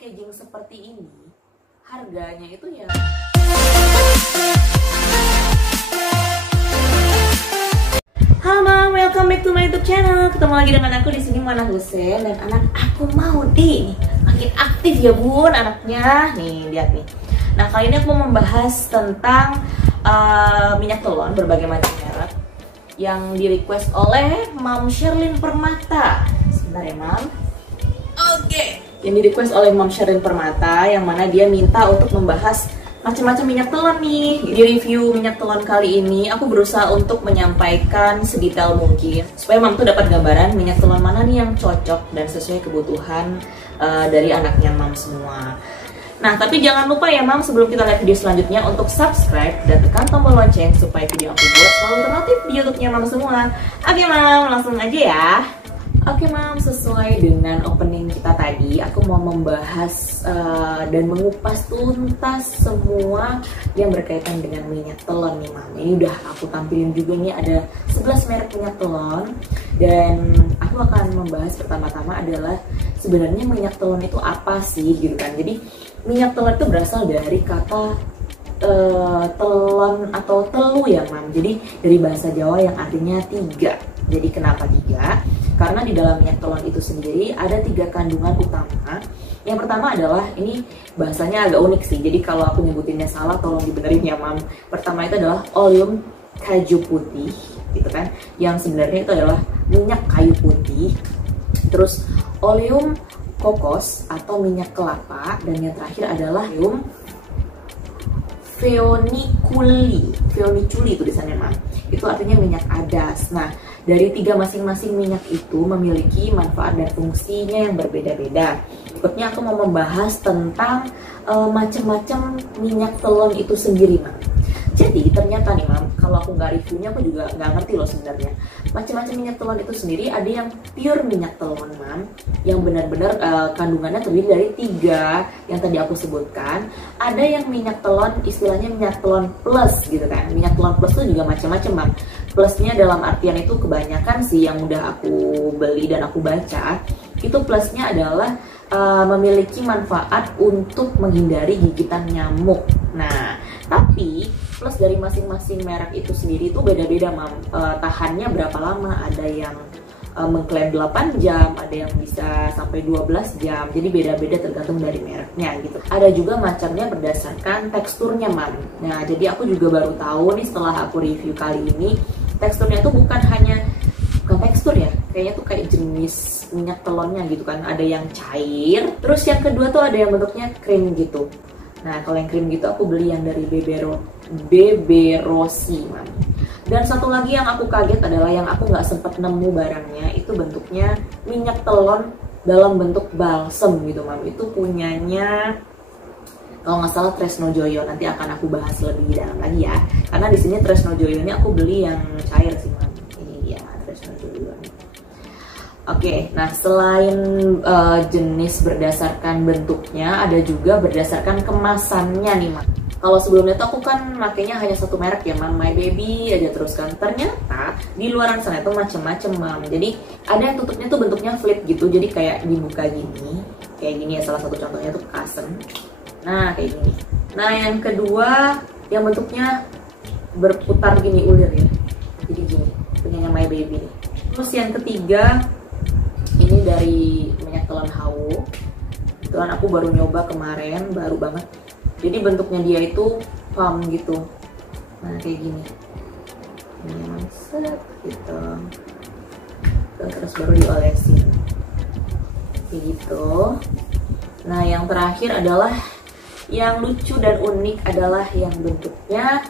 packaging seperti ini, harganya itu ya. Halo Mam, welcome back to my YouTube channel. Ketemu lagi dengan aku di sini, Mona Husen, dan anak aku Maudy nih. Makin aktif ya bun anaknya. Nih lihat nih. Nah kali ini aku mau membahas tentang minyak telon berbagai macam merek yang di request oleh Mam Sherlyn Permata. Sebentar ya Mam. Oke. Yang di request oleh Mam Sherlyn Permata, yang mana dia minta untuk membahas macam-macam minyak telon nih. Di review minyak telon kali ini aku berusaha untuk menyampaikan sedetail mungkin supaya Mam tuh dapat gambaran minyak telon mana nih yang cocok dan sesuai kebutuhan dari anaknya Mam semua. Nah tapi jangan lupa ya Mam, sebelum kita lihat video selanjutnya, untuk subscribe dan tekan tombol lonceng supaya video aku buat selalu ternotif di YouTube-nya Mam semua. Oke Mam, langsung aja ya. Oke Mam, sesuai dengan opening kita tadi, aku mau membahas dan mengupas tuntas semua yang berkaitan dengan minyak telon nih Mam. Ini udah aku tampilin juga nih, ada 11 merek minyak telon. Dan aku akan membahas pertama-tama adalah sebenarnya minyak telon itu apa sih gitu kan. Jadi minyak telon itu berasal dari kata telon atau telu ya Mam. Jadi dari bahasa Jawa yang artinya tiga. Jadi kenapa tiga? Karena di dalam minyak telon itu sendiri ada 3 kandungan utama. Yang pertama adalah, ini bahasanya agak unik sih, jadi kalau aku nyebutinnya salah tolong dibenerin ya Mam. Pertama itu adalah oleum kaju putih gitu kan, yang sebenarnya itu adalah minyak kayu putih. Terus oleum kokos atau minyak kelapa, dan yang terakhir adalah oleum pheniculi itu di sana Mam. Itu artinya minyak adas. Nah, dari 3 masing-masing minyak itu memiliki manfaat dan fungsinya yang berbeda-beda. Berikutnya aku mau membahas tentang macam-macam minyak telon itu sendiri Mam. Jadi ternyata nih Mam, kalau aku nggak reviewnya aku juga nggak ngerti loh sebenarnya. Macam-macam minyak telon itu sendiri ada yang pure minyak telon Mam, yang benar-benar kandungannya terdiri dari 3 yang tadi aku sebutkan. Ada yang minyak telon, istilahnya minyak telon plus gitu kan. Minyak telon plus itu juga macam-macam Mam. Plusnya dalam artian itu kebanyakan sih yang udah aku beli dan aku baca, itu plusnya adalah memiliki manfaat untuk menghindari gigitan nyamuk. Nah, tapi plus dari masing-masing merek itu sendiri itu beda-beda Mam. Tahannya berapa lama, ada yang mengklaim 8 jam, ada yang bisa sampai 12 jam. Jadi beda-beda tergantung dari mereknya gitu. Ada juga macamnya berdasarkan teksturnya Mam. Nah, jadi aku juga baru tahu nih setelah aku review kali ini, teksturnya itu bukan tekstur ya, kayaknya tuh kayak jenis minyak telonnya gitu kan. Ada yang cair, terus yang kedua tuh ada yang bentuknya krim gitu. Nah kalau yang krim gitu aku beli yang dari Beberosi Mam. Dan satu lagi yang aku kaget adalah yang aku nggak sempet nemu barangnya, itu bentuknya minyak telon dalam bentuk balsem gitu Mam. Itu punyanya kalau nggak salah Tresnojoyo. Nanti akan aku bahas lebih dalam lagi ya, karena di sini Tresnojoyo ini aku beli yang cair sih Mam. Ini ya Tresnojoyo. Oke, nah selain jenis berdasarkan bentuknya, ada juga berdasarkan kemasannya nih Mam. Kalau sebelumnya tuh aku kan makanya hanya satu merek ya Mam, My Baby aja terus kan. Ternyata di luaran sana itu macam-macam Mam. Jadi ada yang tutupnya tuh bentuknya flip gitu, jadi kayak dibuka gini, kayak gini ya, salah satu contohnya tuh Kasen. Nah kayak gini. Nah yang kedua yang bentuknya berputar gini, ulir ya, jadi gini, punyanya My Baby nih. Terus yang ketiga ini dari minyak telon Hawo. Itu kan aku baru nyoba kemarin, baru banget. Jadi bentuknya dia itu pump gitu. Nah kayak gini. Ini set gitu. Terus baru diolesin. Kayak gitu. Nah yang terakhir adalah yang lucu dan unik adalah yang bentuknya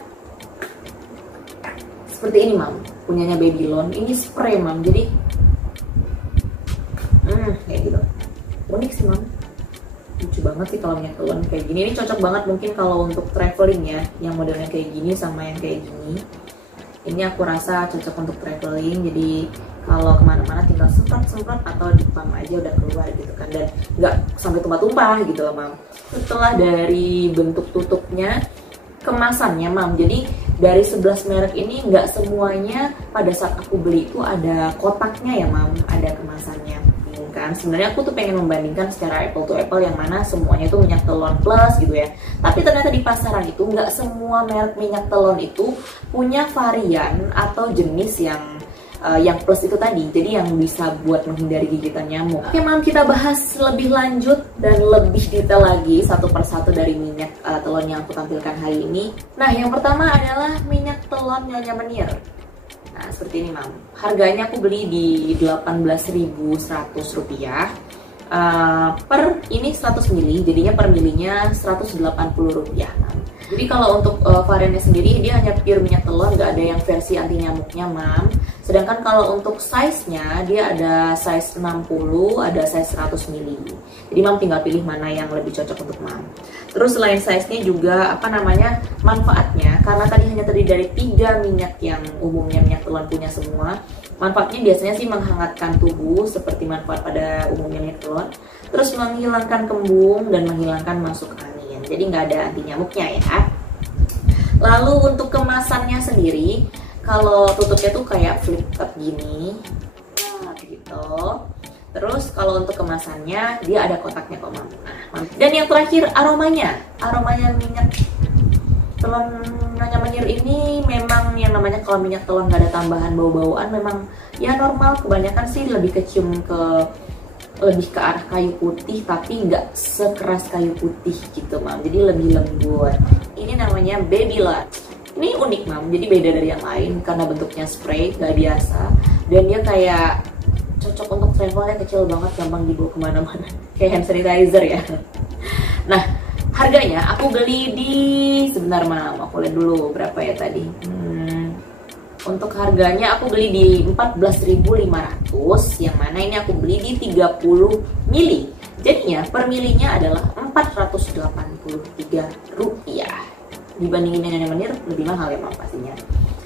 seperti ini Mam. Punyanya Babylon. Ini spray Mam. Jadi kayak gitu. Unik sih Mam. Lucu banget sih kalau minyak telon kayak gini. Ini cocok banget mungkin kalau untuk traveling ya, yang modelnya kayak gini sama yang kayak gini. Ini aku rasa cocok untuk traveling. Jadi kalau kemana-mana tinggal semprot-semprot atau di pump aja udah keluar gitu kan, dan nggak sampai tumpah-tumpah gitu loh Mam. Setelah dari bentuk tutupnya, kemasannya Mam, jadi dari 11 merek ini nggak semuanya pada saat aku beli itu ada kotaknya ya Mam, ada kemasannya. membandingkan. Sebenarnya aku tuh pengen membandingkan secara apple to apple yang mana semuanya itu minyak telon plus gitu ya. Tapi ternyata di pasaran itu nggak semua merek minyak telon itu punya varian atau jenis yang plus itu tadi, jadi yang bisa buat menghindari gigitan nyamuk. Oke mam, kita bahas lebih lanjut dan lebih detail lagi satu persatu dari minyak telon yang aku tampilkan hari ini. Nah, yang pertama adalah minyak telon Nyonya Menir. Nah, seperti ini mam, harganya aku beli di Rp18.100 per ini 100 mili, jadinya per milinya Rp180 mam. Jadi kalau untuk variannya sendiri dia hanya pure minyak telon, nggak ada yang versi anti nyamuknya mam. Sedangkan kalau untuk size-nya dia ada size 60, ada size 100 mili. Jadi mam tinggal pilih mana yang lebih cocok untuk mam. Terus selain size-nya juga manfaatnya, karena tadi hanya terdiri dari 3 minyak yang umumnya minyak telon punya semua. Manfaatnya biasanya sih menghangatkan tubuh seperti manfaat pada umumnya minyak telon. Terus menghilangkan kembung dan menghilangkan masuk angin. Jadi nggak ada anti nyamuknya ya. Lalu untuk kemasannya sendiri, kalau tutupnya tuh kayak flip top gini, nah, gitu. Terus kalau untuk kemasannya dia ada kotaknya kok mam. Nah, dan yang terakhir aromanya minyak telon Nyonya Menir ini memang yang namanya kalau minyak telon nggak ada tambahan bau-bauan, memang ya normal. Kebanyakan sih lebih ke arah kayu putih, tapi nggak sekeras kayu putih gitu mam, jadi lebih lembut. Ini namanya Babylon. Ini unik mam, jadi beda dari yang lain karena bentuknya spray, nggak biasa, dan dia kayak cocok untuk travelnya, kecil banget, gampang dibawa kemana-mana, kayak hand sanitizer ya. Nah, harganya aku beli di, sebentar mam, aku lihat dulu berapa ya tadi. Untuk harganya aku beli di 14.500, yang mana ini aku beli di 30 mili. Jadinya per milinya adalah Rp483. Dibandingin Nyonya Menir lebih mahal ya mam pastinya.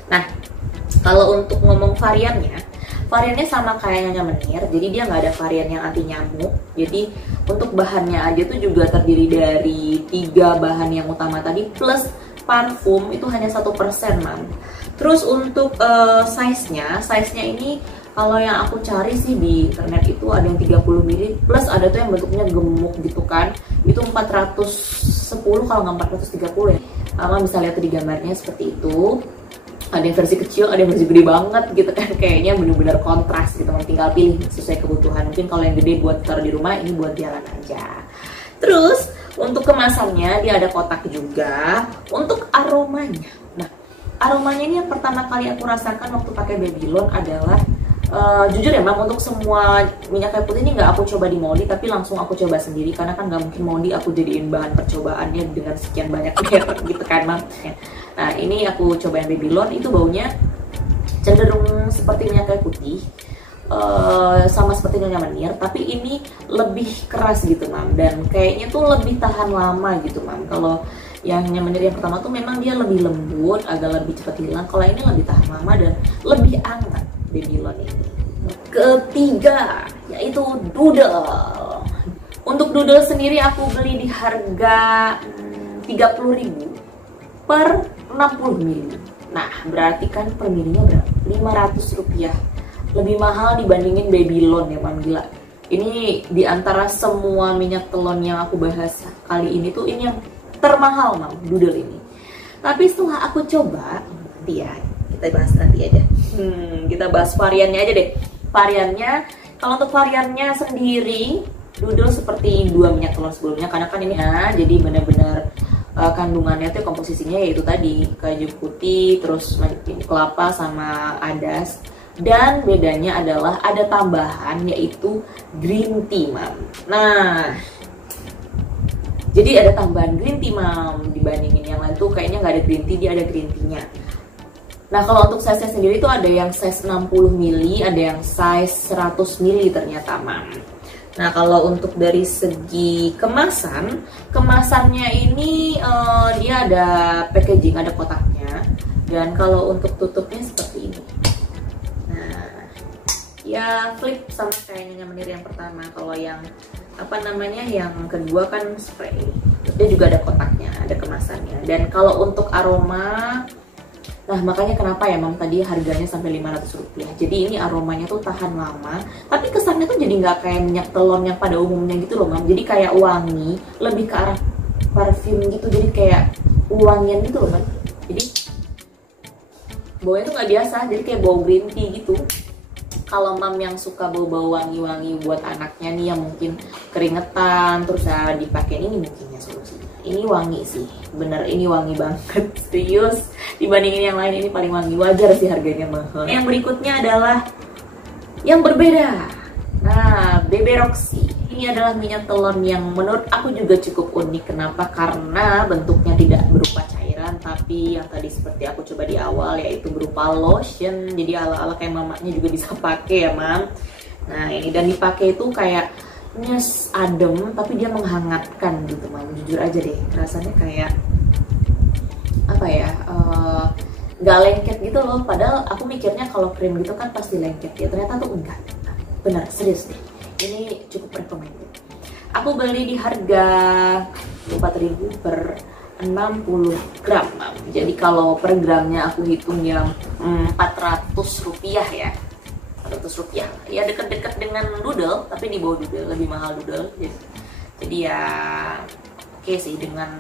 Nah, kalau untuk ngomong variannya sama kayak Nyonya Menir, jadi dia nggak ada varian yang anti nyamuk. Jadi untuk bahannya aja tuh juga terdiri dari 3 bahan yang utama tadi plus parfum itu hanya 1% mam. Terus untuk size-nya ini kalau yang aku cari sih di internet itu ada yang 30 mili plus ada tuh yang bentuknya gemuk gitu kan. Itu 410 kalau nggak 430 ya. Mama bisa lihat di gambarnya seperti itu. Ada yang versi kecil, ada yang versi gede banget gitu kan. Kayaknya bener-bener kontras gitu. Tinggal pilih sesuai kebutuhan. Mungkin kalau yang gede buat taruh di rumah, ini buat jalan aja. Terus untuk kemasannya dia ada kotak juga. Untuk aromanya, nah aromanya ini yang pertama kali aku rasakan waktu pakai Babylon adalah jujur ya mam, untuk semua minyak kayu putih ini nggak aku coba di Molly, tapi langsung aku coba sendiri karena kan nggak mungkin Molly aku jadiin bahan percobaannya dengan sekian banyak merek gitu kan mam. Nah ini aku cobain Babylon, itu baunya cenderung seperti minyak kayu putih, sama seperti Nyonya Menir, tapi ini lebih keras gitu mam, dan kayaknya tuh lebih tahan lama gitu mam. Kalau yang Nyonya Menir yang pertama tuh memang dia lebih lembut, agak lebih cepat hilang. Kalau ini lebih tahan lama dan lebih hangat Babylon ini. Ketiga yaitu Doodle. Untuk Doodle sendiri aku beli di harga 30.000 per 60 mili. Nah berarti kan per milinya berapa? Rp500. Lebih mahal dibandingin Babylon ya mam, gila. Ini di antara semua minyak telon yang aku bahas kali ini tuh ini yang termahal mam, Doodle ini. Tapi setelah aku coba, nanti ya kita bahas nanti aja. Kita bahas variannya aja deh. Variannya, kalau untuk variannya sendiri, Doodle seperti 2 minyak telon sebelumnya, karena kan ini jadi benar-benar kandungannya tuh komposisinya yaitu tadi kayu putih, terus kelapa sama adas. Dan bedanya adalah ada tambahan yaitu green tea mam. Nah, jadi ada tambahan green tea mam, dibandingin yang lain tuh kayaknya nggak ada green tea, dia ada green tea-nya. Nah kalau untuk size-nya sendiri tuh ada yang size 60 mili, ada yang size 100 mili ternyata mam. Nah kalau untuk dari segi kemasannya ini dia ada packaging, ada kotaknya. Dan kalau untuk tutupnya seperti ini. Nah ya flip sama kayak Nyonya Menir yang pertama. Kalau yang yang kedua kan spray, dia juga ada kotaknya, ada kemasannya. Dan kalau untuk aroma Nah makanya kenapa ya mam tadi harganya sampai 500 rupiah. Jadi ini aromanya tuh tahan lama, tapi kesannya tuh jadi nggak kayak minyak telon yang pada umumnya gitu loh mam. Jadi kayak wangi, lebih ke arah parfum gitu, jadi kayak wangian gitu loh mam. Jadi baunya tuh nggak biasa, jadi kayak bau green tea gitu. Kalau mam yang suka bau-bau wangi-wangi buat anaknya nih yang mungkin keringetan terus ya dipakai ini mungkin ya solusinya. Ini wangi sih, bener ini wangi banget, serius. Dibandingin yang lain ini paling wangi, wajar sih harganya mahal. Yang berikutnya adalah yang berbeda. Nah, Bebe Roxy. Ini adalah minyak telon yang menurut aku juga cukup unik. Kenapa? Karena bentuknya tidak berupa cairan, tapi yang tadi seperti aku coba di awal yaitu berupa lotion. Jadi ala-ala kayak mamanya juga bisa pakai ya mam. Nah ini dan dipakai itu kayak nyes adem, tapi dia menghangatkan gitu mam. Jujur aja deh, rasanya kayak apa ya? Nggak lengket gitu loh. Padahal aku mikirnya kalau krim gitu kan pasti lengket ya. Ternyata tuh enggak. Benar, serius deh. Ini cukup recommended. Aku beli di harga 4.000 per 60 gram. Jadi kalau per gramnya aku hitung yang 400 rupiah ya. 400 rupiah. Ya deket-deket dengan doodle, tapi di bawah doodle, lebih mahal doodle. Jadi ya oke sih dengan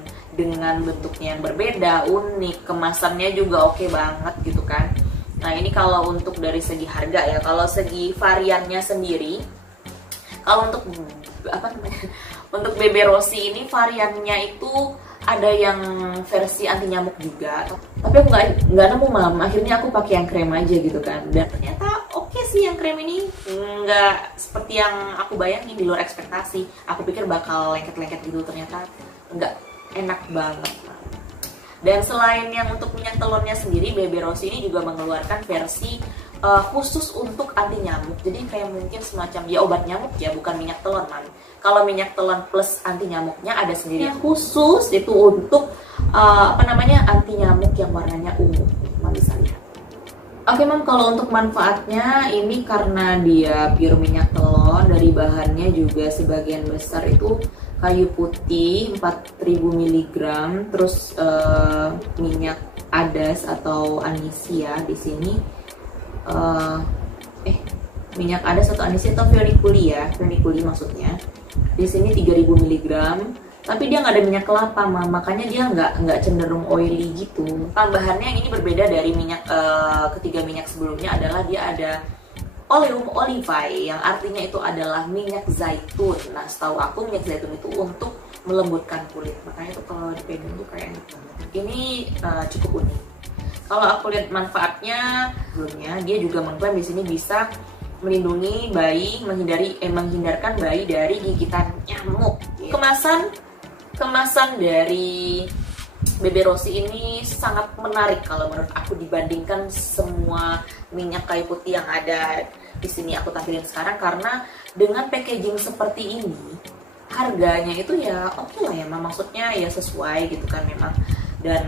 bentuknya yang berbeda, unik, kemasannya juga oke banget gitu kan. Nah ini kalau untuk dari segi harga ya. Kalau segi variannya sendiri, kalau untuk apa namanya, untuk Bebe Roxy ini variannya itu ada yang versi anti nyamuk juga, tapi aku nggak nemu mam. Akhirnya aku pakai yang krem aja gitu kan, dan ternyata oke sih yang krem ini nggak seperti yang aku bayangin, di luar ekspektasi. Aku pikir bakal lengket-lengket gitu, ternyata nggak, enak banget. Dan selain yang untuk minyak telurnya sendiri, Bebe Roxy ini juga mengeluarkan versi khusus untuk anti nyamuk. Jadi kayak mungkin semacam ya obat nyamuk ya, bukan minyak telon man. Kalau minyak telon plus anti nyamuknya ada sendiri yang khusus itu untuk apa namanya, anti nyamuk yang warnanya ungu. Mam bisa lihat. Oke mam, kalau untuk manfaatnya ini karena dia pure minyak telon, dari bahannya juga sebagian besar itu kayu putih 4000 mg, terus minyak adas atau anisia di sini. Minyak adas atau anisia atau verniculi ya, verniculi maksudnya. Di sini 3000 mg, tapi dia nggak ada minyak kelapa, makanya dia nggak cenderung oily gitu. Tambahannya yang ini berbeda dari minyak ketiga minyak sebelumnya adalah dia ada oleum olivae, yang artinya itu adalah minyak zaitun. Nah setahu aku minyak zaitun itu untuk melembutkan kulit, makanya tuh kalau dipegang tuh kayak enak banget. Ini cukup unik. Kalau aku lihat manfaatnya, sebelumnya dia juga mengklaim di sini bisa melindungi bayi, menghindarkan bayi dari gigitan nyamuk. Kemasan dari Bebe Roxy ini sangat menarik kalau menurut aku dibandingkan semua minyak kayu putih yang ada di sini aku tampilin sekarang, karena dengan packaging seperti ini harganya itu ya oke lah ya, maksudnya ya sesuai gitu kan memang. Dan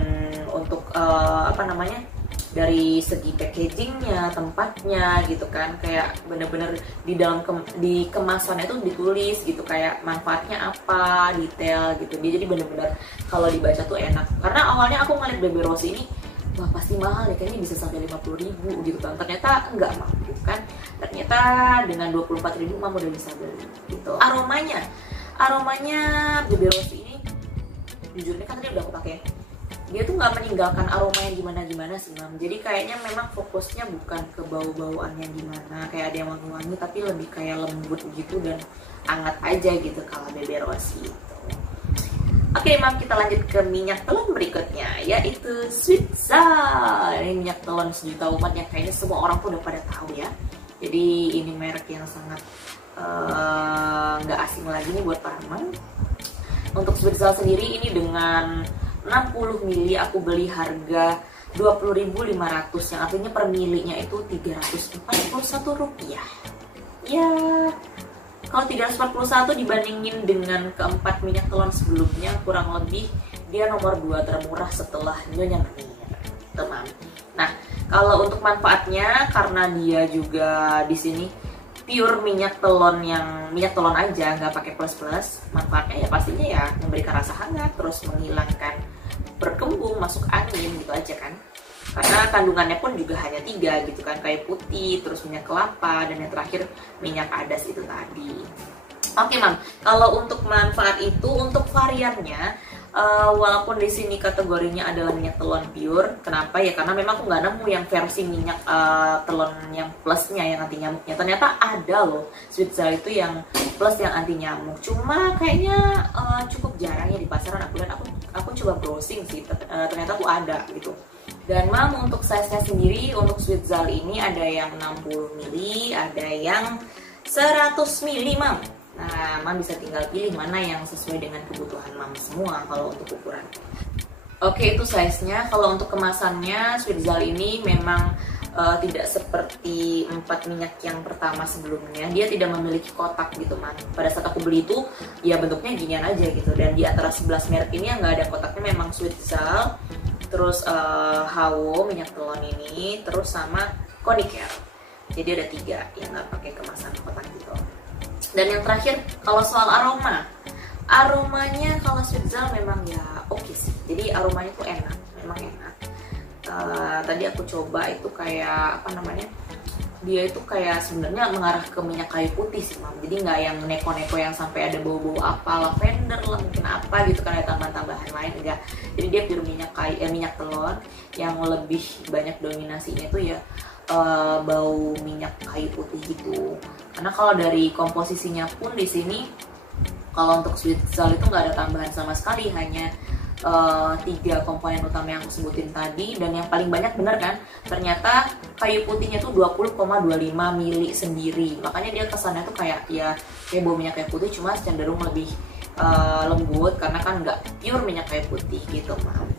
untuk apa namanya, dari segi packagingnya, tempatnya gitu kan, kayak bener-bener di dalam di kemasannya tuh ditulis gitu kayak manfaatnya apa, detail gitu. Dia jadi bener-bener kalau dibaca tuh enak. Karena awalnya aku ngeliat Bebe Roxy ini, wah pasti mahal ya, kayaknya bisa sampai 50.000 gitu kan. Ternyata enggak mam gitu kan. Ternyata dengan 24.000 mam udah bisa beli gitu. Aromanya Bebe Roxy ini jujurnya kan tadi udah aku pakai, dia tuh nggak meninggalkan aroma yang gimana-gimana sih mam. Jadi kayaknya memang fokusnya bukan ke bau-bauan yang gimana, kayak ada yang wangi-wangi, tapi lebih kayak lembut gitu dan hangat aja gitu kalau Bebe Roxy gitu. Oke mam, kita lanjut ke minyak telon berikutnya, yaitu Sweetzal. Ini minyak telon sejuta umat yang kayaknya semua orang pun udah pada tahu ya. Jadi ini merek yang sangat nggak asing lagi nih buat para mam. Untuk Sweetzal sendiri ini dengan 60 mili aku beli harga 20.500, yang artinya per milinya itu 341 rupiah. Ya, kalau 341 dibandingin dengan keempat minyak telon sebelumnya, kurang lebih dia nomor 2 termurah setelah Nyonya Menir, teman. Nah, kalau untuk manfaatnya, karena dia juga di sini pure minyak telon, yang minyak telon aja nggak pakai plus-plus, manfaatnya ya pastinya ya memberikan rasa hangat, terus menghilangkan berkembung, masuk angin gitu aja kan. karena kandungannya pun juga hanya 3 gitu kan, kayu putih, terus minyak kelapa, dan yang terakhir minyak adas itu tadi. Oke Mam, kalau untuk manfaat itu, untuk variannya, walaupun di sini kategorinya adalah minyak telon pure, kenapa ya? Karena memang aku nggak nemu yang versi minyak telon yang plusnya, yang anti nyamuknya. Ternyata ada loh Sweetzal itu yang plus yang anti nyamuk. Cuma kayaknya cukup jarang ya di pasaran. Aku coba browsing sih, ternyata aku ada gitu. Dan Mam, untuk size-nya sendiri untuk Sweetzal ini ada yang 60 ml, ada yang 100 ml Mam. Nah, Mam bisa tinggal pilih mana yang sesuai dengan kebutuhan Mam semua kalau untuk ukuran. Oke, itu size-nya. Kalau untuk kemasannya, Sweetzal ini memang tidak seperti 4 minyak yang pertama sebelumnya. Dia tidak memiliki kotak gitu, Mam. Pada saat aku beli itu, ya bentuknya ginian aja gitu. Dan di antara 11 merek ini yang nggak ada kotaknya memang Sweetzal, terus Hawo, minyak telon ini, terus sama Konicare. Jadi ada 3 yang nggak pakai kemasan kotak gitu. Dan yang terakhir, kalau soal aromanya kalau Sweetzal memang ya oke sih. Jadi aromanya tuh enak, memang enak. Tadi aku coba itu kayak apa namanya? Dia itu kayak sebenarnya mengarah ke minyak kayu putih sih Mam. Jadi nggak yang neko-neko yang sampai ada bau-bau apa, lavender lah mungkin apa gitu kan, ada tambahan-tambahan lain enggak. Jadi dia pure minyak telon yang lebih banyak dominasinya itu ya bau minyak kayu putih gitu. Karena kalau dari komposisinya pun di sini kalau untuk Sweetzal itu nggak ada tambahan sama sekali, hanya 3 komponen utama yang aku sebutin tadi. Dan yang paling banyak bener kan, ternyata kayu putihnya tuh 20,25 mili sendiri. Makanya dia kesannya tuh kayak bau minyak kayu putih, cuma cenderung lebih lembut karena kan nggak pure minyak kayu putih gitu Mam.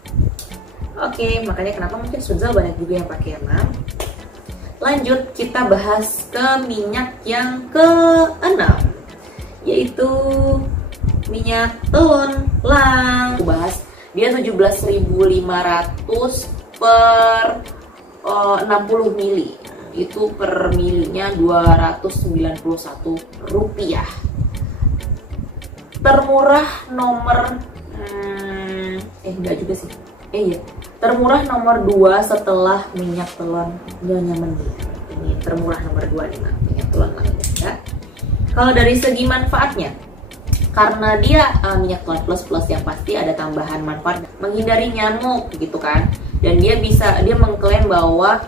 Oke, makanya kenapa mungkin Sweetzal banyak juga yang pakai Mam. Lanjut kita bahas ke minyak yang ke-6, yaitu minyak telon lang. Aku bahas dia 17.500 per 60 mili. Itu per milinya Rp291. Termurah nomor enggak juga sih. Iya. Termurah nomor 2 setelah minyak telon Nyonya Mendiang. Ini termurah nomor 2 nih minyak telon lang ya. Kalau dari segi manfaatnya, karena dia minyak telon plus yang pasti ada tambahan manfaat menghindari nyamuk gitu kan. Dan dia mengklaim bahwa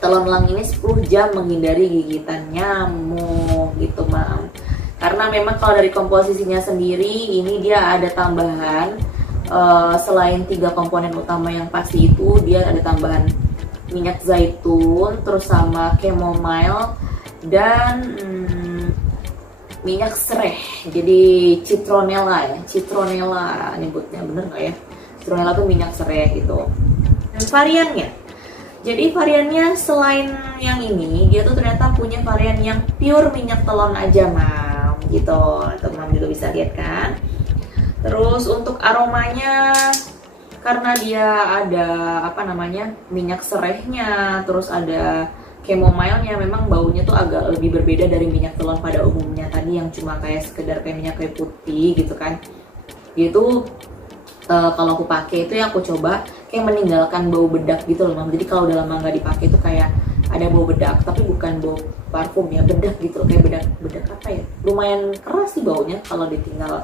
telon lang ini 10 jam menghindari gigitan nyamuk gitu Mam. Karena memang kalau dari komposisinya sendiri ini dia ada tambahan selain 3 komponen utama yang pasti itu, dia ada tambahan minyak zaitun, terus sama chamomile dan minyak sereh. Jadi citronella nyebutnya bener nggak ya? Citronella tuh minyak sereh gitu. Dan variannya, jadi variannya selain yang ini, dia tuh ternyata punya varian yang pure minyak telon aja Mam gitu. Teman juga bisa lihat kan. Terus untuk aromanya, karena dia ada minyak serehnya, terus ada chamomile-nya, memang baunya tuh agak lebih berbeda dari minyak telon pada umumnya tadi yang cuma kayak sekedar kayak minyak kayu putih gitu kan. Itu kalau aku pakai itu ya aku coba kayak meninggalkan bau bedak gitu loh Mam. Jadi kalau udah lama nggak dipakai itu kayak ada bau bedak, tapi bukan bau parfum ya, bedak gitu, kayak bedak apa ya, lumayan keras sih baunya kalau ditinggal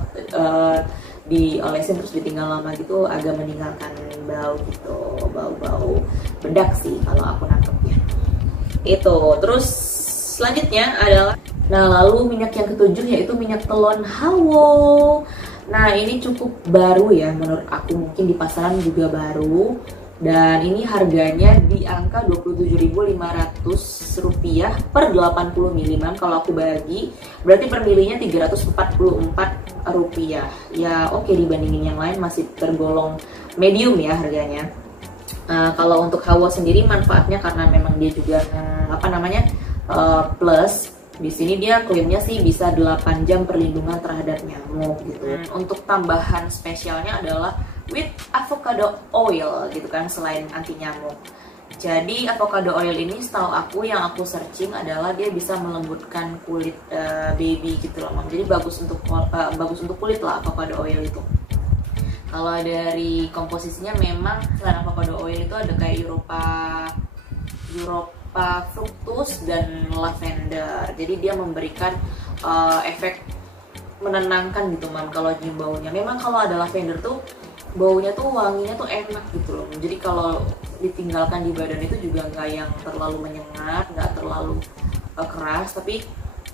diolesin terus ditinggal lama gitu, agak meninggalkan bau gitu, bau bedak sih kalau aku nangkepnya itu. Terus selanjutnya adalah lalu minyak yang ke-7 yaitu minyak telon Hawo. Nah ini cukup baru ya menurut aku, mungkin di pasaran juga baru. Dan ini harganya di angka Rp27.500 per 80 ml. Kalau aku bagi, berarti per milinya Rp344. Ya oke, dibandingin yang lain masih tergolong medium ya harganya. Kalau untuk Hawo sendiri manfaatnya karena memang dia juga plus. Di sini dia klaimnya sih bisa 8 jam perlindungan terhadap nyamuk gitu. Untuk tambahan spesialnya adalah with avocado oil gitu kan, selain anti nyamuk. Jadi avocado oil ini setahu aku, yang aku searching adalah dia bisa melembutkan kulit baby gitu loh Mam. Jadi bagus untuk kulit lah avocado oil itu. Kalau dari komposisinya memang selain avocado oil itu ada kayak Europa fructus dan lavender. Jadi dia memberikan efek menenangkan gitu mam kalau nyium baunya. Memang kalau ada lavender tuh baunya tuh wanginya tuh enak gitu loh. Jadi kalau ditinggalkan di badan itu juga nggak yang terlalu menyengat, nggak terlalu keras, tapi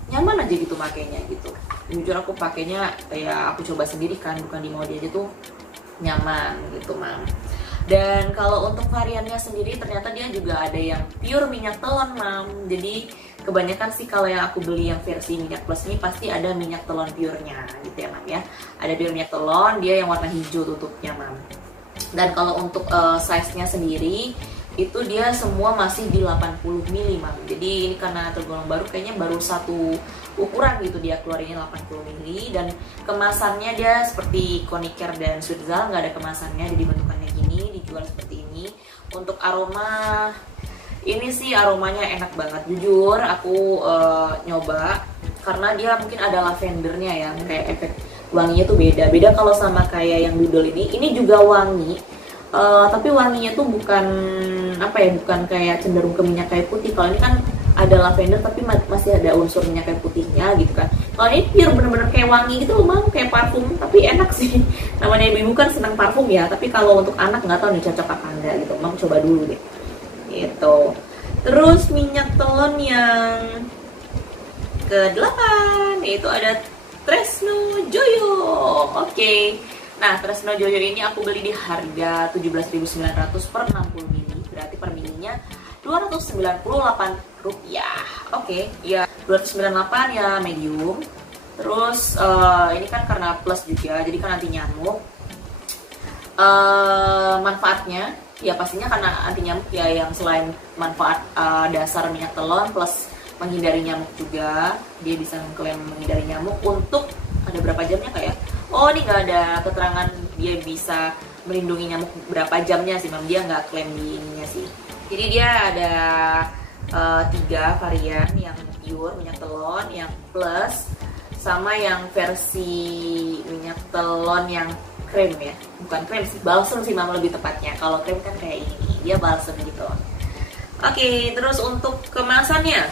nyaman aja gitu makainya gitu. Jujur aku pakainya ya aku coba sendiri kan, bukan di mode aja tuh nyaman gitu mam. Dan kalau untuk variannya sendiri ternyata dia juga ada yang pure minyak telon mam. Jadi kebanyakan sih kalau yang aku beli yang versi minyak plus ini pasti ada minyak telon purenya gitu ya mam ya. Ada pure minyak telon, dia yang warna hijau tutupnya mam. Dan kalau untuk size-nya sendiri itu dia semua masih di 80 mili mam. Jadi ini karena tergolong baru, kayaknya baru satu ukuran gitu dia keluarinnya 80 mili. Dan kemasannya dia seperti Konicare dan Switzerland, nggak ada kemasannya, jadi bentukannya gini, dijual seperti ini. Untuk aroma, ini sih aromanya enak banget. Jujur aku nyoba karena dia mungkin ada lavendernya ya, kayak efek wanginya tuh beda kalau sama kayak yang Doodle ini juga wangi, tapi wanginya tuh bukan apa ya, bukan kayak cenderung ke minyak kayu putih. Kalau ini kan ada lavender tapi masih ada unsur minyak kayu putihnya gitu kan. Kalau ini pure bener-bener kayak wangi gitu loh mam, kayak parfum, tapi enak sih. Namanya ibu kan senang parfum ya, tapi kalau untuk anak nggak tahu nih cocok apa enggak gitu. Mam coba dulu deh gitu. Terus minyak telon yang ke-8 yaitu ada Tresno Joyo. Oke. Nah, Tresno Joyo ini aku beli di harga 17.900 per 60 mili. Berarti per milinya Rp298. Oke, ya 298 ya medium. Terus ini kan karena plus juga, jadi kan anti nyamuk. Manfaatnya ya pastinya karena anti nyamuk ya, yang selain manfaat dasar minyak telon plus menghindari nyamuk juga, dia bisa mengklaim menghindari nyamuk untuk ada berapa jamnya kayak, oh ini nggak ada keterangan dia bisa melindungi nyamuk berapa jamnya sih mam, dia nggak klaim di ininya sih. Jadi dia ada 3 varian, yang pure minyak telon, yang plus, sama yang versi minyak telon yang krem ya, bukan krem sih, balsam sih mam lebih tepatnya. Kalau krem kan kayak ini, dia balsam gitu. Oke, terus untuk kemasannya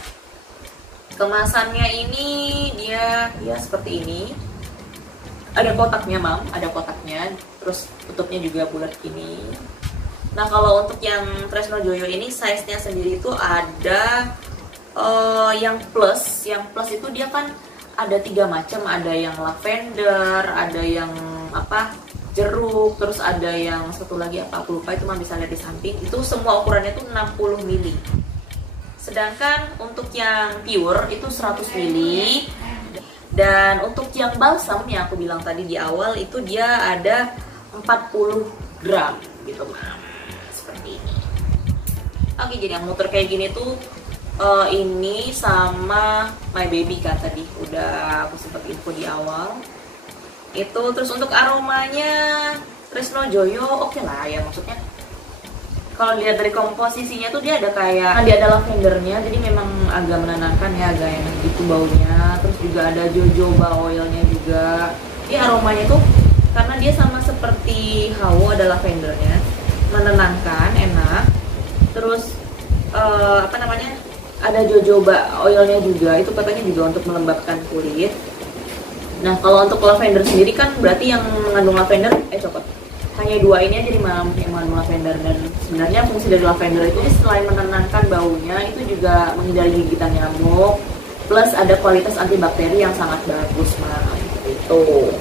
ini dia seperti ini. Ada kotaknya mam, ada kotaknya, terus tutupnya juga bulat gini. Nah kalau untuk yang Tresno Joyo ini size-nya sendiri itu ada yang plus itu dia kan ada 3 macam, ada yang lavender, ada yang apa jeruk, terus ada yang satu lagi apa aku lupa, itu mah bisa lihat di samping. Itu semua ukurannya tuh 60 mili. Sedangkan untuk yang pure itu 100 mili. Dan untuk yang balsam yang aku bilang tadi di awal itu dia ada 40 gram gitu mam. Seperti ini. Oke, jadi yang muter kayak gini tuh ini sama My Baby kan tadi udah aku sempat info di awal. Itu terus untuk aromanya Tresno Joyo oke lah ya, maksudnya kalau dilihat dari komposisinya tuh dia ada kayak, dia ada lavendernya, jadi memang agak menenangkan ya, agak enak gitu baunya. Terus juga ada jojoba oilnya juga. Jadi aromanya tuh karena dia sama seperti hawo, ada lavendernya, menenangkan, enak. Terus ada jojoba oilnya juga, itu katanya juga untuk melembabkan kulit. Nah kalau untuk lavender sendiri kan berarti yang mengandung lavender copot. Hanya 2 ini aja mam yang mengandung lavender. Dan sebenarnya fungsi dari lavender itu selain menenangkan baunya, itu juga menghindari gigitan nyamuk, plus ada kualitas antibakteri yang sangat bagus mam. Itu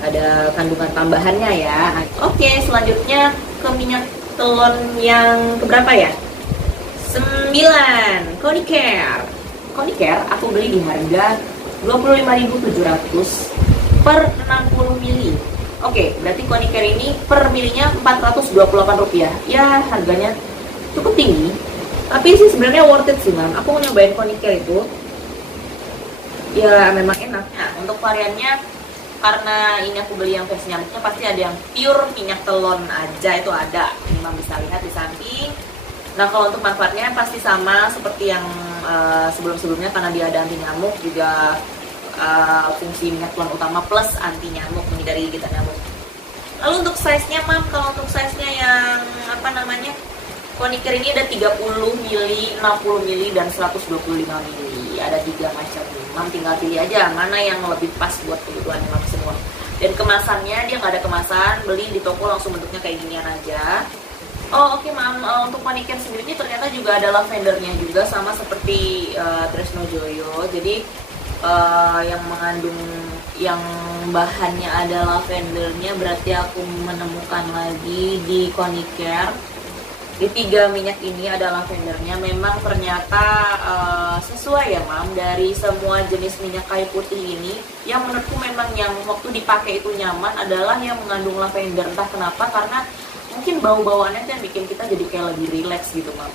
ada kandungan tambahannya ya. Oke, selanjutnya ke minyak telon yang keberapa ya? 9, Konicare aku beli di harga 25.700 per 60 mili. Oke, berarti Konicare ini per milinya Rp428. Ya, harganya cukup tinggi. Tapi sih sebenarnya worth it sih, mam. Aku mau nyobain Konicare itu. Ya, memang enak. Nah, untuk variannya, karena ini aku beli yang versi nyamuknya, pasti ada yang pure minyak telon aja, itu ada. Ini mam bisa lihat di samping. Nah, kalau untuk manfaatnya pasti sama seperti yang sebelum-sebelumnya, karena dia ada anti nyamuk juga. Fungsi minyak telon utama plus anti nyamuk, menghindari gigitan nyamuk. Lalu untuk size-nya mam, kalau untuk size-nya yang apa namanya Koniker ini ada 30 mili, 60 mili, dan 125 mili. Ada 3 macam. Mam tinggal pilih aja mana yang lebih pas buat kebutuhan mam semua. Dan kemasannya dia nggak ada kemasan, beli di toko langsung bentuknya kayak ginian aja. Oh oke, mam, untuk Koniker sendiri ini ternyata juga ada lavendernya juga sama seperti Tresno Joyo. Jadi yang mengandung yang bahannya ada lavendernya, berarti aku menemukan lagi di Koniker. Di 3 minyak ini ada lavendernya. Memang ternyata sesuai ya mam, dari semua jenis minyak kayu putih ini yang menurutku memang yang waktu dipakai itu nyaman adalah yang mengandung lavender. Entah kenapa, karena mungkin bau-bauannya yang bikin kita jadi kayak lebih relax gitu mam.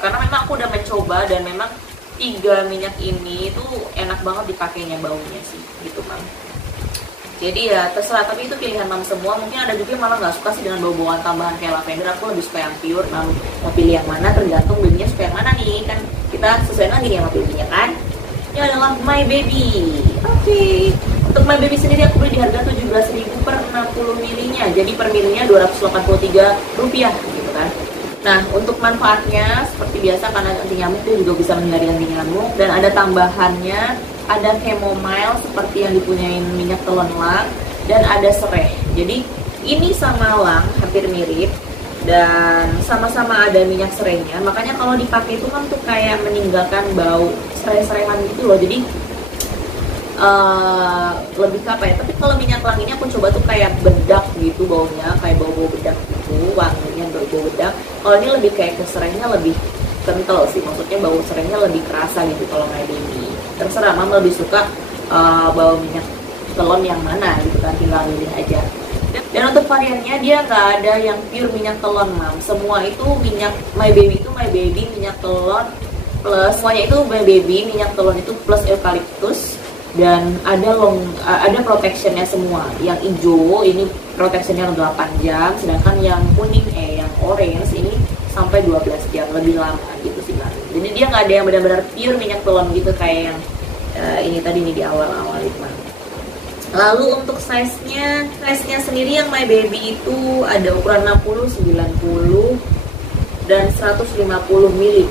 Karena memang aku udah mencoba dan memang 3 minyak ini tuh enak banget dipakainya baunya sih gitu mam. Jadi ya terserah, tapi itu pilihan mam semua. Mungkin ada juga yang malah nggak suka sih dengan bau-bauan tambahan kayak lavender. Aku lebih suka yang pure. Mam mau pilih yang mana tergantung babynya suka yang mana nih, kan kita sesuai lagi nih sama babynya kan. Ini adalah My Baby. Oke. Untuk My Baby sendiri aku beli di harga 17.000 per 60 milinya. Jadi per milinya Rp283 gitu kan. Nah, untuk manfaatnya seperti biasa, karena anti nyamuk dia juga bisa menghindari anti nyamuk, dan ada tambahannya, ada chamomile seperti yang dipunyain minyak telon lang, dan ada serai. Jadi ini sama lang hampir mirip dan sama-sama ada minyak serainya. Makanya kalau dipakai itu kan tuh kayak meninggalkan bau serai-seraian gitu loh. Jadi lebih ke apa ya, tapi kalau minyak lang ini aku coba tuh kayak bedak gitu baunya, kayak bau-bau bedak gitu, wanginya bau bedak. Kalau ini lebih kayak ke serainya lebih kental sih, maksudnya bau serainya lebih kerasa gitu kalau My Baby. Terserah mam lebih suka bau minyak telon yang mana gitu kan, tinggal pilih aja. Dan untuk variannya dia nggak ada yang pure minyak telon mam, semua itu minyak My Baby itu My Baby minyak telon plus, semuanya itu My Baby minyak telon itu plus eukaliptus. Dan ada protectionnya semua. Yang hijau ini protectionnya 8 jam, sedangkan yang kuning yang orange ini sampai 12 jam, lebih lama gitu sih kan. Jadi dia nggak ada yang benar-benar pure minyak telon gitu kayak yang ini tadi nih di awal-awal itu. Lalu untuk size-nya sendiri yang My Baby itu ada ukuran 60, 90 dan 150 mili.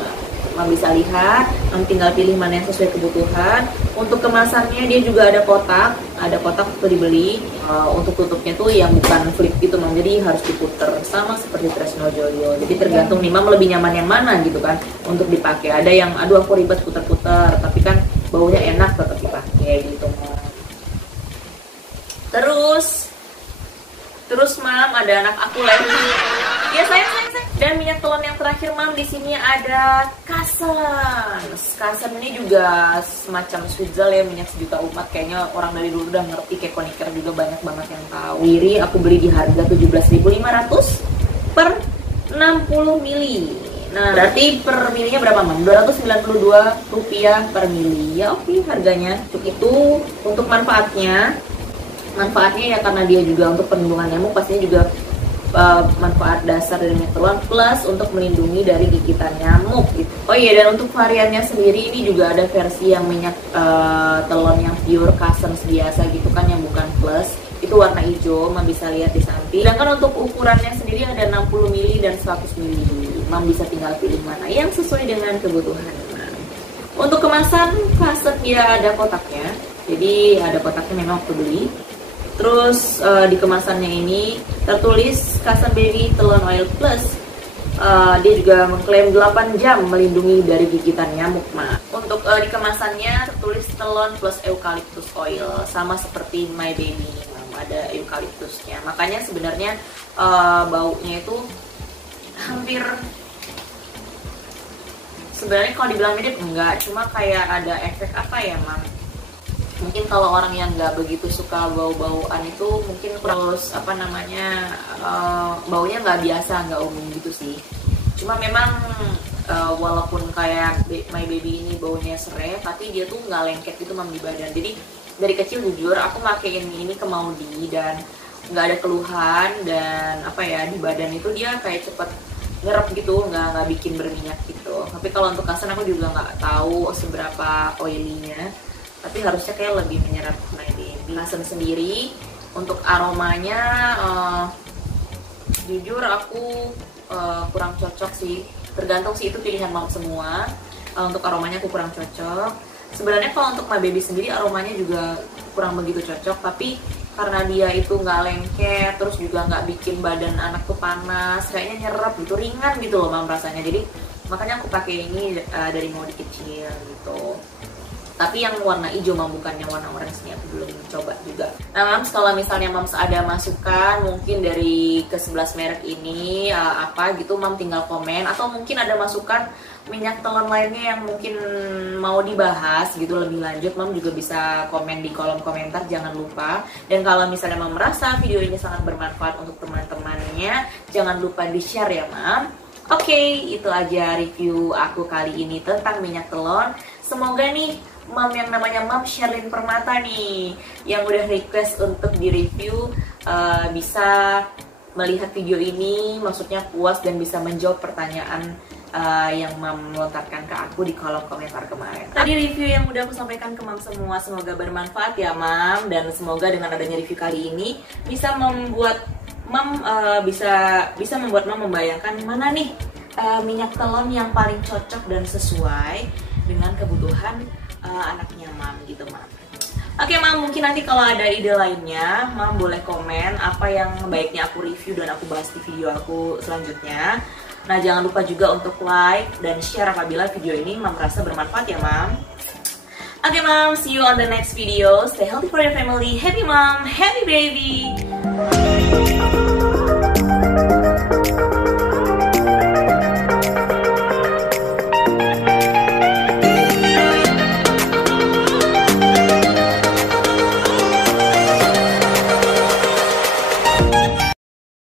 Mam bisa lihat, mam tinggal pilih mana yang sesuai kebutuhan. Untuk kemasannya dia juga ada kotak waktu dibeli. Untuk tutupnya tuh yang bukan flip gitu mam, jadi harus diputer sama seperti Tresno Joyo. Jadi tergantung nih mam lebih nyaman yang mana gitu kan untuk dipakai. Ada yang aduh aku ribet puter-puter, tapi kan baunya enak tetap dipakai gitu. Terus mam ada anak aku lagi. Ya sayang. Dan minyak telon yang terakhir mam, di sini ada Kasen. Kasen ini juga semacam Switzerland ya, minyak sejuta umat. Kayaknya orang dari dulu udah ngerti, kayak Koniker juga banyak banget yang tahu. Wiri aku beli di harga 17.500 per 60 mili. Nah, berarti per milinya berapa mam? Rp292 per mili. Ya oke, harganya untuk itu. Untuk manfaatnya ya karena dia juga untuk perlindungan nyamuk, pastinya juga manfaat dasar dari minyak telon plus untuk melindungi dari gigitan nyamuk gitu. Oh iya, dan untuk variannya sendiri ini juga ada versi yang minyak telon yang pure Kasen biasa gitu kan, yang bukan plus. Itu warna hijau, mam bisa lihat di samping. Sedangkan untuk ukurannya sendiri ada 60 mili dan 100 mili. Mam bisa tinggal pilih mana yang sesuai dengan kebutuhan. Untuk kemasan Kasen dia ada kotaknya. Jadi ada kotaknya memang waktu beli. Terus di kemasannya ini tertulis Kasen Baby Telon Oil Plus. Dia juga mengklaim 8 jam melindungi dari gigitan nyamuk. Untuk di kemasannya tertulis telon plus eukaliptus oil, sama seperti My Baby, ada eukaliptusnya. Makanya sebenarnya baunya itu hampir, sebenarnya kalau dibilang mirip enggak, cuma kayak ada efek apa ya mam, mungkin kalau orang yang nggak begitu suka bau-bauan itu mungkin terus apa namanya baunya nggak biasa, nggak umum gitu sih. Cuma memang walaupun kayak My Baby ini baunya serai, tapi dia tuh nggak lengket gitu mam di badan. Jadi dari kecil jujur aku pakein ini ke Maudi dan nggak ada keluhan, dan apa ya, di badan itu dia kayak cepet ngerep gitu, nggak bikin berminyak gitu. Tapi kalau untuk Kasen aku juga nggak tahu seberapa oily-nya, tapi harusnya kayak lebih menyerap My Baby. Kasen sendiri Untuk aromanya jujur aku kurang cocok sih, tergantung sih, itu pilihan mom semua. Untuk aromanya aku kurang cocok. Sebenarnya kalau untuk My Baby sendiri aromanya juga kurang begitu cocok, tapi karena dia itu nggak lengket, terus juga nggak bikin badan anak tuh panas, kayaknya nyerap gitu, ringan gitu loh mam rasanya. Jadi makanya aku pakai ini dari Modi kecil gitu. Tapi yang warna hijau mam, bukan yang warna orange nih, aku belum coba juga. Nah mams, kalau misalnya mams ada masukan mungkin dari ke-11 merek ini apa gitu, mam tinggal komen. Atau mungkin ada masukan minyak telon lainnya yang mungkin mau dibahas gitu lebih lanjut, mam juga bisa komen di kolom komentar, jangan lupa. Dan kalau misalnya mam merasa video ini sangat bermanfaat untuk teman-temannya, jangan lupa di-share ya mam. Oke, itu aja review aku kali ini tentang minyak telon. Semoga nih mam yang namanya Mam Sherlyn Permata nih, yang udah request untuk di-review, bisa melihat video ini, maksudnya puas dan bisa menjawab pertanyaan yang Mam lontarkan ke aku di kolom komentar kemarin. Tadi review yang udah aku sampaikan ke Mam semua, semoga bermanfaat ya Mam. Dan semoga dengan adanya review kali ini bisa membuat Mam bisa membuat Mam membayangkan mana nih minyak telon yang paling cocok dan sesuai dengan kebutuhan anaknya mam gitu mam. Oke mam, mungkin nanti kalau ada ide lainnya mam boleh komen apa yang baiknya aku review dan aku bahas di video aku selanjutnya. Nah jangan lupa juga untuk like dan share apabila video ini mam merasa bermanfaat ya mam. Oke mam, see you on the next video. Stay healthy for your family. Happy mom, happy baby.